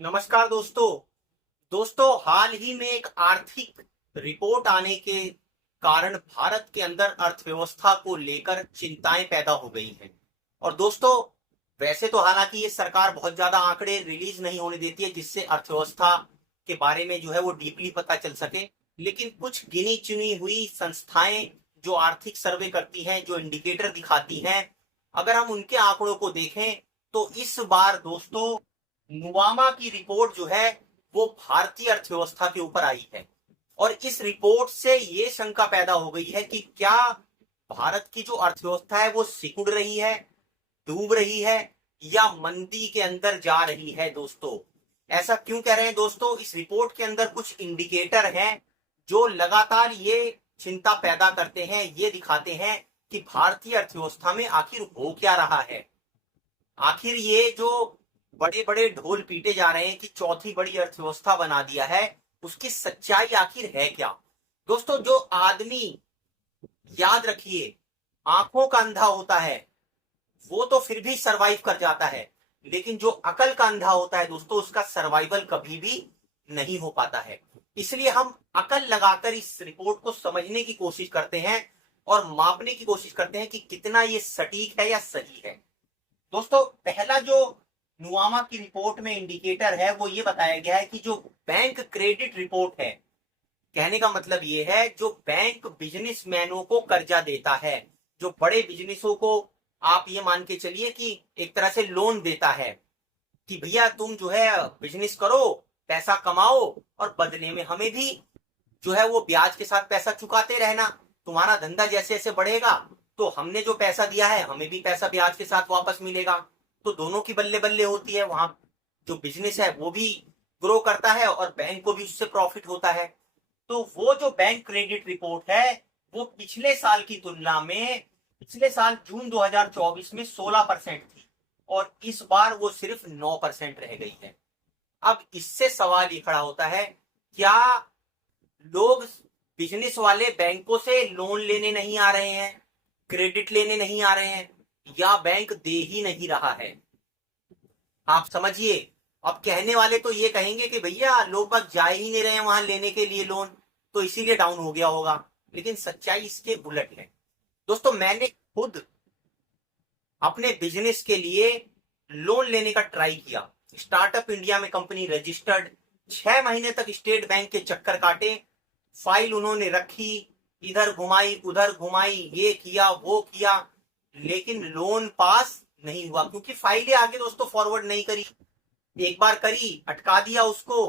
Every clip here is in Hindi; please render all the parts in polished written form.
नमस्कार दोस्तों हाल ही में एक आर्थिक रिपोर्ट आने के कारण भारत के अंदर अर्थव्यवस्था को लेकर चिंताएं पैदा हो गई हैं। और दोस्तों, वैसे तो हालांकि ये सरकार बहुत ज्यादा आंकड़े रिलीज नहीं होने देती है जिससे अर्थव्यवस्था के बारे में जो है वो डीपली पता चल सके, लेकिन कुछ गिनी चुनी हुई संस्थाएं जो आर्थिक सर्वे करती हैं, जो इंडिकेटर दिखाती हैं, अगर हम उनके आंकड़ों को देखें तो इस बार दोस्तों नुवामा की रिपोर्ट जो है वो भारतीय अर्थव्यवस्था के ऊपर आई है। और इस रिपोर्ट से ये शंका पैदा हो गई है कि क्या भारत की जो अर्थव्यवस्था है वो सिकुड़ रही है, डूब रही है, या मंदी के अंदर जा रही है। दोस्तों, ऐसा क्यों कह रहे हैं दोस्तों? इस रिपोर्ट के अंदर कुछ इंडिकेटर हैं जो लगातार ये चिंता पैदा करते हैं, ये दिखाते हैं कि भारतीय अर्थव्यवस्था में आखिर हो क्या रहा है। आखिर ये जो बड़े बड़े ढोल पीटे जा रहे हैं कि चौथी बड़ी अर्थव्यवस्था बना दिया है, उसकी सच्चाई आखिर है क्या? दोस्तों, जो आदमी, याद रखिए, आंखों का अंधा होता है वो तो फिर भी सरवाइव कर जाता है, लेकिन जो अकल का अंधा होता है दोस्तों, उसका सर्वाइवल कभी भी नहीं हो पाता है। इसलिए हम अकल लगाकर इस रिपोर्ट को समझने की कोशिश करते हैं और मापने की कोशिश करते हैं कि कितना ये सटीक है या सही है। दोस्तों, पहला जो नुआमा की रिपोर्ट में इंडिकेटर है वो ये बताया गया है कि जो बैंक क्रेडिट रिपोर्ट है, कहने का मतलब ये है जो बैंक बिजनेसमैनों को कर्जा देता है, जो बड़े बिजनेसों को आप ये मान के चलिए कि एक तरह से लोन देता है कि भैया तुम जो है बिजनेस करो, पैसा कमाओ, और बदले में हमें भी जो है वो ब्याज के साथ पैसा चुकाते रहना। तुम्हारा धंधा जैसे जैसे बढ़ेगा तो हमने जो पैसा दिया है हमें भी पैसा ब्याज के साथ वापस मिलेगा। तो दोनों की बल्ले बल्ले होती है, वहां जो बिजनेस है वो भी ग्रो करता है और बैंक को भी उससे प्रॉफिट होता है। तो वो जो बैंक क्रेडिट रिपोर्ट है वो पिछले साल की तुलना में, पिछले साल जून 2024 में 16% थी और इस बार वो सिर्फ 9% रह गई है। अब इससे सवाल ये खड़ा होता है, क्या लोग, बिजनेस वाले बैंकों से लोन लेने नहीं आ रहे हैं, क्रेडिट लेने नहीं आ रहे हैं, या बैंक दे ही नहीं रहा है? आप समझिए। अब कहने वाले तो ये कहेंगे कि भैया लोग बाग जा ही नहीं रहे हैं वहां लेने के लिए लोन, तो इसीलिए डाउन हो गया होगा, लेकिन सच्चाई इसके उलट है। दोस्तों, मैंने खुद अपने बिजनेस के लिए लोन लेने का ट्राई किया। स्टार्टअप इंडिया में कंपनी रजिस्टर्ड, 6 महीने तक स्टेट बैंक के चक्कर काटे, फाइल उन्होंने रखी, इधर घुमाई उधर घुमाई, ये किया वो किया, लेकिन लोन पास नहीं हुआ क्योंकि फाइलें आगे दोस्तों फॉरवर्ड नहीं करी। एक बार करी, अटका दिया उसको,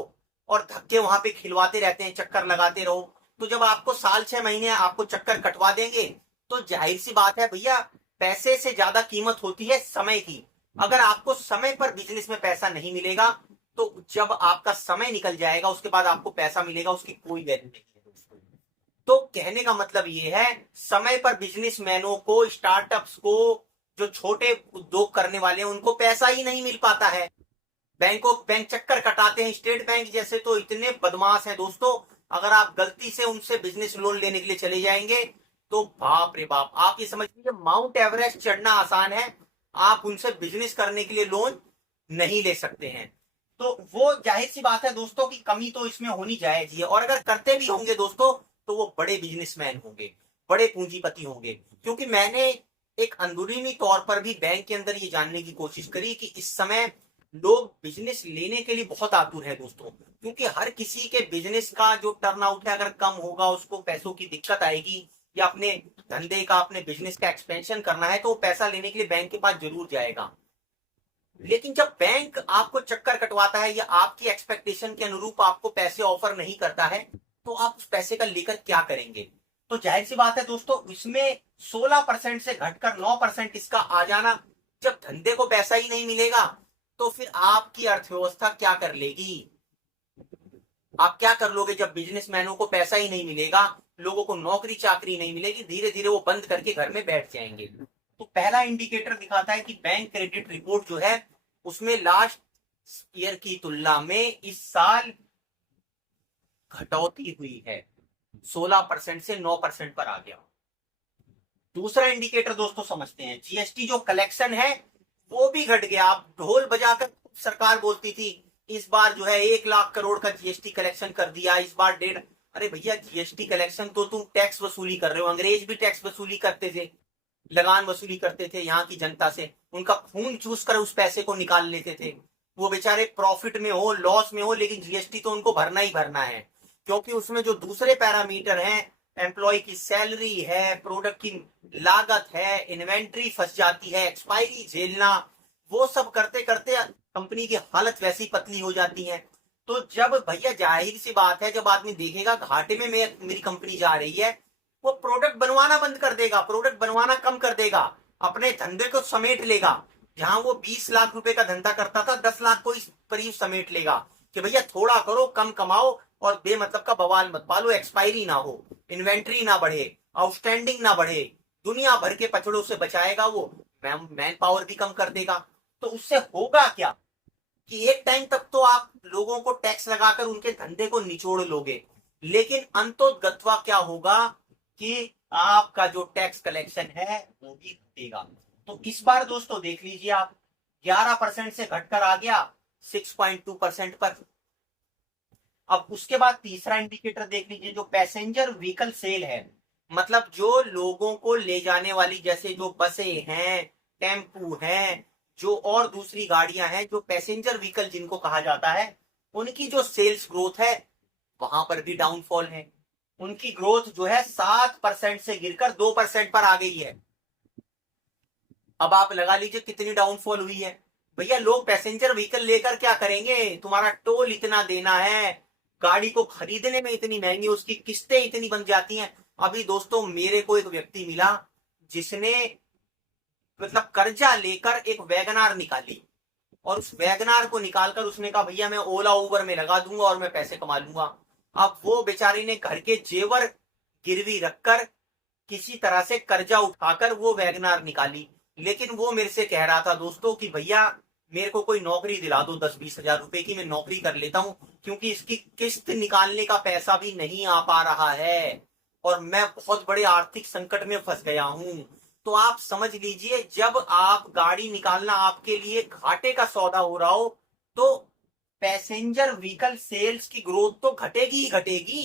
और धक्के वहां पे खिलवाते रहते हैं, चक्कर लगाते रहो। तो जब आपको साल 6 महीने आपको चक्कर कटवा देंगे तो जाहिर सी बात है भैया, पैसे से ज्यादा कीमत होती है समय की। अगर आपको समय पर बिजनेस में पैसा नहीं मिलेगा तो जब आपका समय निकल जाएगा उसके बाद आपको पैसा मिलेगा, उसकी कोई वैल्यू नहीं है दोस्तों। तो कहने का मतलब ये है, समय पर बिजनेसमैनों को, स्टार्टअप्स को, जो छोटे उद्योग करने वाले हैं उनको पैसा ही नहीं मिल पाता है। बैंक चक्कर कटाते हैं। स्टेट बैंक जैसे तो इतने बदमाश हैं दोस्तों, अगर आप गलती से उनसे बिजनेस लोन लेने के लिए चले जाएंगे तो बाप रे बाप, आप ये समझ लीजिए माउंट एवरेस्ट चढ़ना आसान है, आप उनसे बिजनेस करने के लिए लोन नहीं ले सकते हैं। तो वो जाहिर सी बात है दोस्तों की कमी तो इसमें होनी जायज ही है, और अगर करते भी होंगे दोस्तों तो वो बड़े बिजनेसमैन होंगे, बड़े पूंजीपति होंगे। क्योंकि मैंने एक अंदरूनी तौर पर भी बैंक के अंदर ये जानने की कोशिश करी कि इस समय लोग बिजनेस लेने के लिए बहुत आतुर है दोस्तों, क्योंकि हर किसी के बिजनेस का जो टर्नआउट है अगर कम होगा, उसको पैसों की दिक्कत आएगी, या अपने धंधे का, अपने बिजनेस का एक्सपेंशन करना है तो वो पैसा लेने के लिए बैंक के पास जरूर जाएगा। लेकिन जब बैंक आपको चक्कर कटवाता है या आपकी एक्सपेक्टेशन के अनुरूप आपको पैसे ऑफर नहीं करता है तो आप उस पैसे का लेकर क्या करेंगे? तो जाहिर सी बात है दोस्तों, इसमें 16% से घटकर 9% इसका आ जाना, जब धंधे को पैसा ही नहीं मिलेगा तो फिर आपकी अर्थव्यवस्था क्या कर लेगी? आप क्या कर लोगे जब बिजनेसमैनों को पैसा ही नहीं मिलेगा, लोगों को नौकरी चाकरी नहीं मिलेगी, धीरे धीरे वो बंद करके घर में बैठ जाएंगे। तो पहला इंडिकेटर दिखाता है कि बैंक क्रेडिट रिपोर्ट जो है उसमें लास्ट ईयर की तुलना में इस साल घटौती हुई है, 16% से 9% पर आ गया। दूसरा इंडिकेटर दोस्तों समझते हैं, जीएसटी जो कलेक्शन है वो भी घट गया। आप ढोल बजाकर सरकार बोलती थी इस बार जो है 1 लाख करोड़ का जीएसटी कलेक्शन कर दिया, इस बार 1.5। अरे भैया जीएसटी कलेक्शन तो तुम टैक्स वसूली कर रहे हो, अंग्रेज भी टैक्स वसूली करते थे, लगान वसूली करते थे यहाँ की जनता से, उनका खून चूस कर उस पैसे को निकाल लेते थे। वो बेचारे प्रॉफिट में हो लॉस में हो, लेकिन जीएसटी तो उनको भरना ही भरना है, क्योंकि उसमें जो दूसरे पैरामीटर हैं, एम्प्लॉय की सैलरी है, प्रोडक्ट की लागत है, इन्वेंट्री फंस जाती है, एक्सपायरी झेलना, वो सब करते करते कंपनी की हालत वैसी पतली हो जाती है। तो जब भैया जाहिर सी बात है, जब आदमी देखेगा घाटे में मेरी कंपनी जा रही है, वो प्रोडक्ट बनवाना बंद कर देगा, प्रोडक्ट बनवाना कम कर देगा, अपने धंधे को समेट लेगा। जहां वो 20 लाख रुपए का धंधा करता था, 10 लाख को इस करीब समेट लेगा कि भैया थोड़ा करो, कम कमाओ और बेमतलब का बवाल मत पालो, एक्सपायरी ना हो, इन्वेंट्री ना बढ़े, आउटस्टैंडिंग ना बढ़े, दुनिया भर के पचड़ों से बचाएगा वो, मैन पावर भी कम कर देगा। तो उससे होगा क्या कि एक टाइम तक तो आप लोगों को टैक्स लगाकर उनके धंधे को निचोड़ लोगे, लेकिन अंतोगत्वा क्या होगा कि आपका जो टैक्स कलेक्शन है वो भी घटेगा। तो इस बार दोस्तों देख लीजिए आप, 11% से घटकर आ गया 6.2% पर। अब उसके बाद तीसरा इंडिकेटर देख लीजिए, जो पैसेंजर व्हीकल सेल है, मतलब जो लोगों को ले जाने वाली, जैसे जो बसें हैं, टेम्पू हैं, जो और दूसरी गाड़ियां हैं, जो पैसेंजर व्हीकल जिनको कहा जाता है, उनकी जो सेल्स ग्रोथ है वहां पर भी डाउनफॉल है। उनकी ग्रोथ जो है 7% से गिरकर 2% पर आ गई है। अब आप लगा लीजिए कितनी डाउनफॉल हुई है। भैया लोग पैसेंजर व्हीकल लेकर क्या करेंगे, तुम्हारा टोल इतना देना है, गाड़ी को खरीदने में इतनी महंगी, उसकी किस्तें इतनी बन जाती हैं। अभी दोस्तों मेरे को एक व्यक्ति मिला जिसने मतलब कर्जा लेकर एक वैगनार निकाली, और उस वैगनार को निकालकर उसने कहा भैया मैं ओला उबर में लगा दूंगा और मैं पैसे कमा लूंगा। अब वो बेचारी ने घर के जेवर गिरवी रखकर किसी तरह से कर्जा उठाकर वो वैगनार निकाली। लेकिन वो मेरे से कह रहा था दोस्तों कि भैया मेरे को कोई नौकरी दिला दो 10-20 हजार रुपए की, मैं नौकरी कर लेता हूं, क्योंकि इसकी किस्त निकालने का पैसा भी नहीं आ पा रहा है और मैं बहुत बड़े आर्थिक संकट में फंस गया हूं। तो आप समझ लीजिए, जब आप गाड़ी निकालना आपके लिए घाटे का सौदा हो रहा हो, तो पैसेंजर व्हीकल सेल्स की ग्रोथ तो घटेगी ही घटेगी।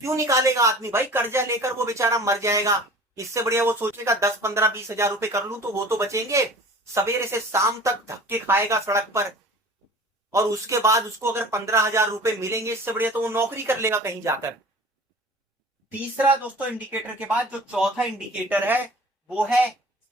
क्यों निकालेगा आदमी भाई, कर्जा लेकर वो बेचारा मर जाएगा। इससे बढ़िया वो सोचेगा 10-15-20 हजार रुपए कर लूं तो वो तो बचेंगे। सवेरे से शाम तक धक्के खाएगा सड़क पर, और उसके बाद उसको अगर 15 हजार रुपए मिलेंगे, इससे बढ़िया तो वो नौकरी कर लेगा कहीं जाकर। तीसरा दोस्तों इंडिकेटर के बाद जो चौथा इंडिकेटर है वो है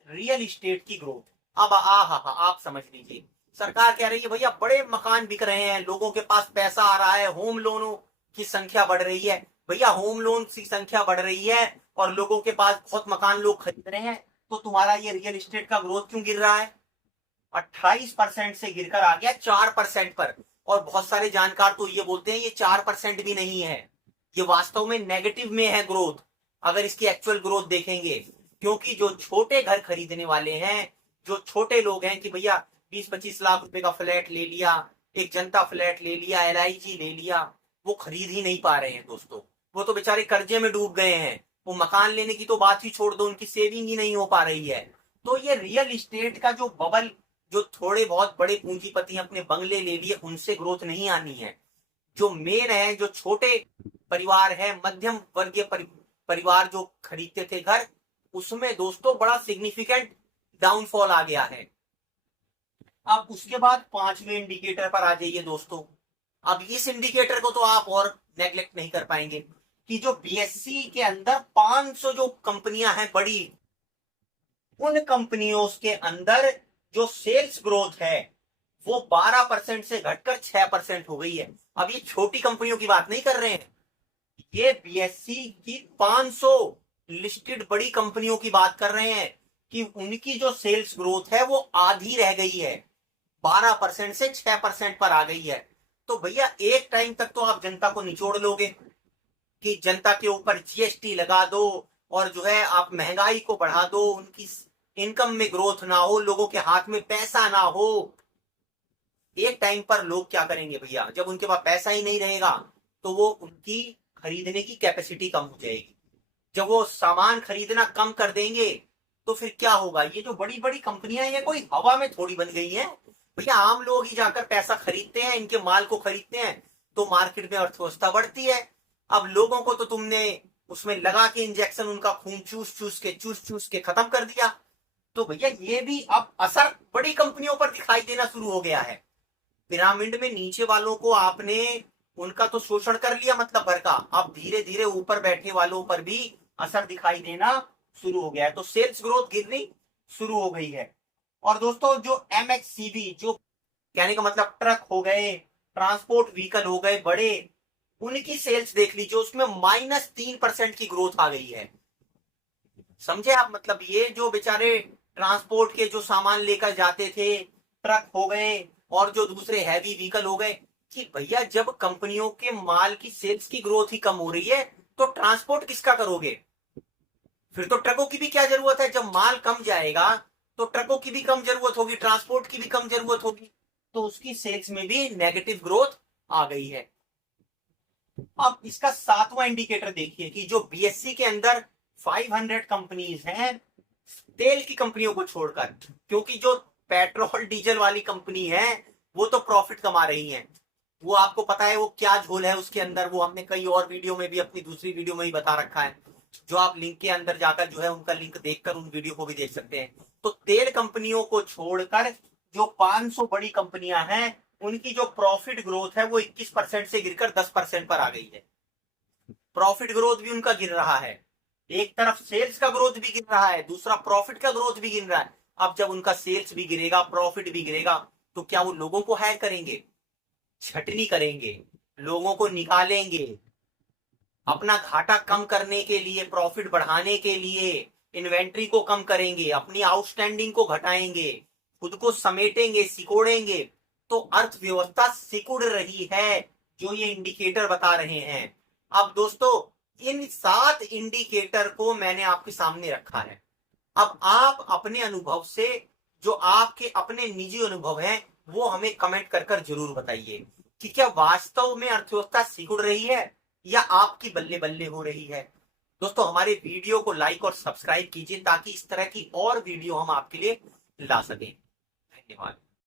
रियल इस्टेट की ग्रोथ। अब आप समझ लीजिए, सरकार कह रही है भैया बड़े मकान बिक रहे हैं, लोगों के पास पैसा आ रहा है, होम लोनों की संख्या बढ़ रही है। भैया होम लोन की संख्या बढ़ रही है और लोगों के पास बहुत मकान लोग खरीद रहे हैं, तो तुम्हारा ये रियल इस्टेट का ग्रोथ क्यों गिर रहा है? 28% से गिरकर आ गया 4% पर। और बहुत सारे जानकार तो ये बोलते हैं ये 4% भी नहीं है, ये वास्तव में नेगेटिव में है ग्रोथ, अगर इसकी एक्चुअल ग्रोथ देखेंगे। क्योंकि जो छोटे घर खरीदने वाले हैं, जो छोटे लोग हैं कि भैया 20-25 लाख रुपए का फ्लैट ले लिया, एक जनता फ्लैट ले लिया, LIG ले लिया, वो खरीद ही नहीं पा रहे हैं दोस्तों। वो तो बेचारे कर्जे में डूब गए हैं, वो मकान लेने की तो बात ही छोड़ दो, उनकी सेविंग ही नहीं हो पा रही है। तो ये रियल इस्टेट का जो बबल, जो थोड़े बहुत बड़े पूंजीपति अपने बंगले ले लिए, उनसे ग्रोथ नहीं आनी है। जो मेन है, जो छोटे परिवार है, मध्यम वर्गीय परिवार जो खरीदते थे घर, उसमें दोस्तों बड़ा सिग्निफिकेंट डाउनफॉल आ गया है। अब उसके बाद पांचवें इंडिकेटर पर आ जाइए दोस्तों। अब इस इंडिकेटर को तो आप और नेग्लेक्ट नहीं कर पाएंगे कि जो BSE के अंदर 500 जो कंपनियां हैं बड़ी, उन कंपनियों के अंदर जो सेल्स ग्रोथ है वो 12% से घटकर 6% हो गई है। अब ये छोटी कंपनियों की बात नहीं कर रहे हैं, ये BSE की 500 लिस्टेड बड़ी कंपनियों की बात कर रहे हैं कि उनकी जो सेल्स ग्रोथ है वो आधी रह गई है, 12% से 6% पर आ गई है। तो भैया एक टाइम तक तो आप जनता को निचोड़ लोगे कि जनता के ऊपर GST लगा दो और जो है आप महंगाई को बढ़ा दो, उनकी इनकम में ग्रोथ ना हो, लोगों के हाथ में पैसा ना हो। एक टाइम पर लोग क्या करेंगे भैया, जब उनके पास पैसा ही नहीं रहेगा तो वो उनकी खरीदने की कैपेसिटी कम हो जाएगी। जब वो सामान खरीदना कम कर देंगे तो फिर क्या होगा? ये जो बड़ी बड़ी कंपनियां, ये कोई हवा में थोड़ी बन गई हैं, भैया आम लोग ही जाकर पैसा खरीदते हैं, इनके माल को खरीदते हैं, तो मार्केट में अर्थव्यवस्था बढ़ती है। अब लोगों को तो तुमने उसमें लगा के इंजेक्शन, उनका खून चूस चूस के खत्म कर दिया। तो भैया ये भी अब असर बड़ी कंपनियों पर दिखाई देना शुरू हो गया है। पिरामिड में नीचे वालों को आपने उनका तो शोषण कर लिया मतलब भर का, अब धीरे धीरे ऊपर बैठे वालों पर भी असर दिखाई देना शुरू हो गया है। तो सेल्स ग्रोथ गिरनी शुरू हो गई है। और दोस्तों जो एमएससीबी, जो कहने का मतलब ट्रक हो गए, ट्रांसपोर्ट व्हीकल हो गए बड़े, उनकी सेल्स देख लीजिए, उसमें -3% की ग्रोथ आ गई है। समझे आप? मतलब ये जो बेचारे ट्रांसपोर्ट के जो सामान लेकर जाते थे, ट्रक हो गए और जो दूसरे हैवी व्हीकल हो गए, कि भैया जब कंपनियों के माल की सेल्स की ग्रोथ ही कम हो रही है तो ट्रांसपोर्ट किसका करोगे? फिर तो ट्रकों की भी क्या जरूरत है? जब माल कम जाएगा तो ट्रकों की भी कम जरूरत होगी, ट्रांसपोर्ट की भी कम जरूरत होगी, तो उसकी सेल्स में भी नेगेटिव ग्रोथ आ गई है। अब इसका 7वां इंडिकेटर देखिए कि जो बीएससी के अंदर 500 कंपनीज हैं तेल की कंपनियों को छोड़कर, क्योंकि जो पेट्रोल डीजल वाली कंपनी है वो तो प्रॉफिट कमा रही हैं, वो आपको पता है वो क्या झोल है उसके अंदर, वो हमने कई और वीडियो में भी, अपनी दूसरी वीडियो में ही बता रखा है, जो आप लिंक के अंदर जाकर जो है उनका लिंक देखकर उन वीडियो को भी देख सकते हैं। तो तेल कंपनियों को छोड़कर जो 500 बड़ी कंपनियां हैं उनकी जो प्रॉफिट ग्रोथ है वो 21% से गिरकर 10% पर आ गई है। प्रॉफिट ग्रोथ भी उनका गिर रहा है, एक तरफ सेल्स का ग्रोथ भी गिर रहा है, दूसरा प्रॉफिट का ग्रोथ भी गिर रहा है। अब जब उनका सेल्स भी गिरेगा, प्रॉफिट भी गिरेगा, तो क्या वो लोगों को हायर करेंगे? छटनी करेंगे, लोगों को निकालेंगे, अपना घाटा कम करने के लिए, प्रॉफिट बढ़ाने के लिए इन्वेंट्री को कम करेंगे, अपनी आउटस्टैंडिंग को घटाएंगे, खुद को समेटेंगे, सिकोड़ेंगे, तो अर्थव्यवस्था सिकुड़ रही है, जो ये इंडिकेटर बता रहे हैं। अब दोस्तों इन 7 इंडिकेटर को मैंने आपके सामने रखा है। अब आप अपने अनुभव से, जो आपके अपने निजी अनुभव हैं, वो हमें कमेंट कर कर जरूर बताइए कि क्या वास्तव में अर्थव्यवस्था सिकुड़ रही है या आपकी बल्ले बल्ले हो रही है। दोस्तों हमारे वीडियो को लाइक और सब्सक्राइब कीजिए ताकि इस तरह की और वीडियो हम आपके लिए ला सकें। धन्यवाद।